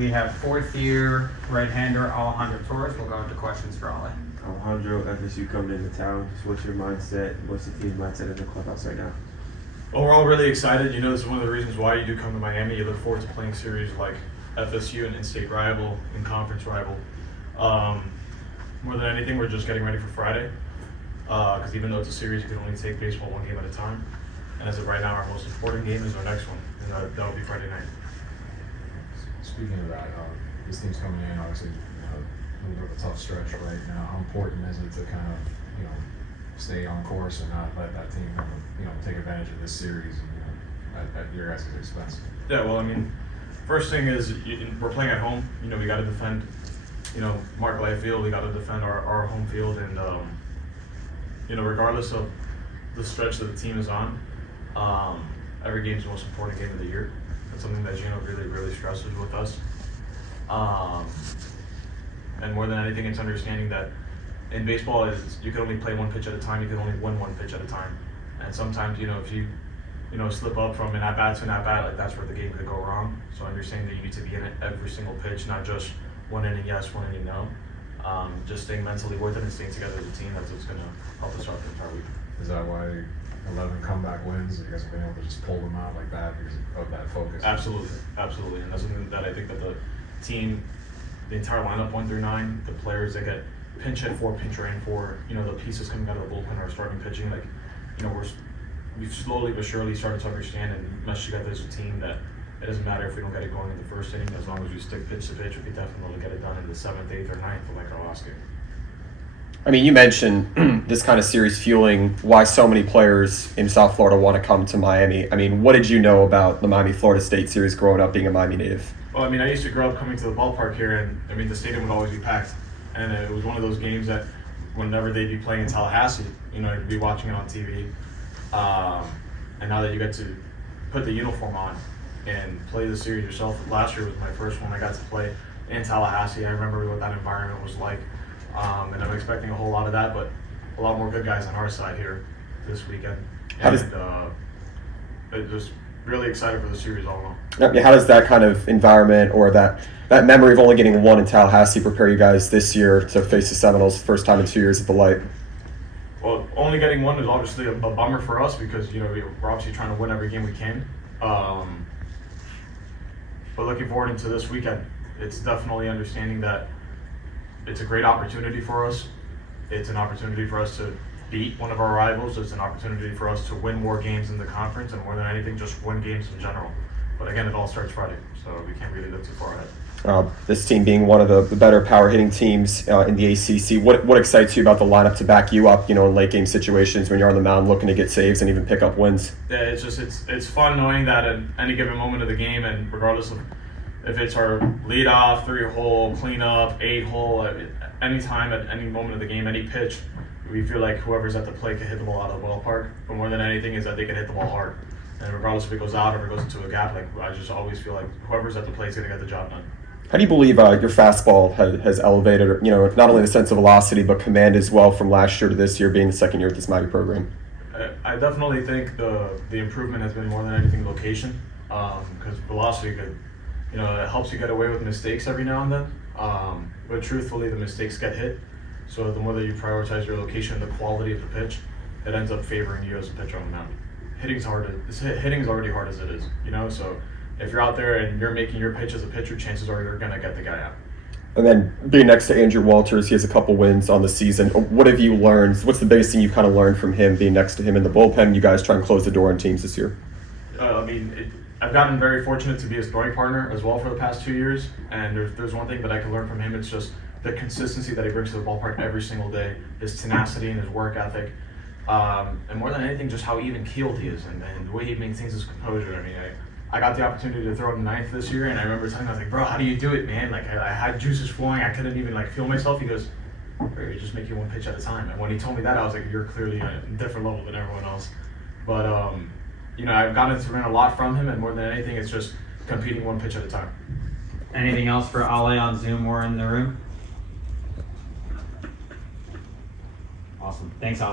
we have fourth-year right-hander Alejandro Torres. We'll go into questions for Ale. Alejandro, FSU coming into town, just what's your mindset? What's the team mindset in the clubhouse right now? Well, we're all really excited. You know, this is one of the reasons why you do come to Miami. You look forward to playing series like FSU, an in-state rival, in-conference rival. More than anything, we're just getting ready for Friday. Because even though it's a series, you can only take baseball one game at a time. And as of right now, our most important game is our next one, and that'll be Friday night. Speaking of that, this team's coming in, obviously, a little bit of a tough stretch right now. How important is it to kind of, stay on course and not let that team kind of, take advantage of this series at your guys' expense? Yeah, well, I mean, first thing is we're playing at home. We got to defend, Mark Life Field. We got to defend our home field, and regardless of the stretch that the team is on, every game is the most important game of the year. That's something that Gino really, really stresses with us. And more than anything, it's understanding that in baseball, you can only play one pitch at a time. You can only win one pitch at a time. And sometimes, if you, slip up from an at-bat to an at-bat, like that's where the game could go wrong. So understanding that you need to be in it every single pitch, not just one inning yes, one inning no. Just staying mentally with it and staying together as a team, that's what's going to help us out the entire week. Is that why 11 comeback wins? You guys have been able to just pull them out like that because of that focus? Absolutely. And that's something that I think that the team, the entire lineup 1 through 9, the players that get pinch hit for, pinch ran for, the pieces coming out of the bullpen are starting pitching. Like, we've slowly but surely started to understand and mesh together as a team that it doesn't matter if we don't get it going in the first inning, as long as we stick pitch to pitch, we can definitely get it done in the 7th, 8th, or 9th, like our last game. I mean, you mentioned this kind of series fueling why so many players in South Florida want to come to Miami. I mean, what did you know about the Miami-Florida State series growing up being a Miami native? Well, I mean, I used to grow up coming to the ballpark here, and the stadium would always be packed. And it was one of those games that whenever they'd be playing in Tallahassee, you'd be watching it on TV. And now that you get to put the uniform on and play the series yourself, last year was my first one I got to play in Tallahassee. I remember what that environment was like. And I'm expecting a whole lot of that, but a lot more good guys on our side here this weekend. Just really excited for the series all along. How does that kind of environment or that memory of only getting one in Tallahassee prepare you guys this year to face the Seminoles first time in 2 years at the Light? Well, only getting one is obviously a bummer for us because, we're obviously trying to win every game we can. But looking forward into this weekend, it's definitely understanding that it's a great opportunity for us. It's an opportunity for us to beat one of our rivals. It's an opportunity for us to win more games in the conference and more than anything, just win games in general. But again, it all starts Friday, so we can't really look too far ahead. This team being one of the better power hitting teams in the ACC, what excites you about the lineup to back you up, in late game situations when you're on the mound looking to get saves and even pick up wins? Yeah, it's fun knowing that at any given moment of the game, and regardless of if it's our leadoff, 3-hole, cleanup, 8-hole, any time at any moment of the game, any pitch, we feel like whoever's at the plate can hit the ball out of the ballpark. But more than anything is that they can hit the ball hard. And regardless if it goes out or if it goes into a gap, I just always feel like whoever's at the plate is going to get the job done. How do you believe your fastball has elevated, not only the sense of velocity, but command as well from last year to this year being the second year at this Miami program? I definitely think the improvement has been more than anything location, because velocity could, it helps you get away with mistakes every now and then. But truthfully, the mistakes get hit. So the more that you prioritize your location and the quality of the pitch, it ends up favoring you as a pitcher on the mound. Hitting's already hard as it is, So if you're out there and you're making your pitch as a pitcher, chances are you're gonna get the guy out. And then being next to Andrew Walters, he has a couple wins on the season. What have you learned? What's the biggest thing you've kind of learned from him being next to him in the bullpen? You guys try and close the door on teams this year. I've gotten very fortunate to be his throwing partner as well for the past 2 years. And there's one thing that I can learn from him. It's just the consistency that he brings to the ballpark every single day, his tenacity and his work ethic. And more than anything, just how even-keeled he is and the way he maintains his composure. I got the opportunity to throw in the 9th this year, and I remember telling him, I was like, bro, how do you do it, man? I had juices flowing. I couldn't even feel myself. He goes, bro, you just make you one pitch at a time. And when he told me that, I was like, you're clearly on a different level than everyone else. But, I've gotten to learn a lot from him, and more than anything, it's just competing one pitch at a time. Anything else for Ale on Zoom or in the room? Awesome. Thanks, Ale.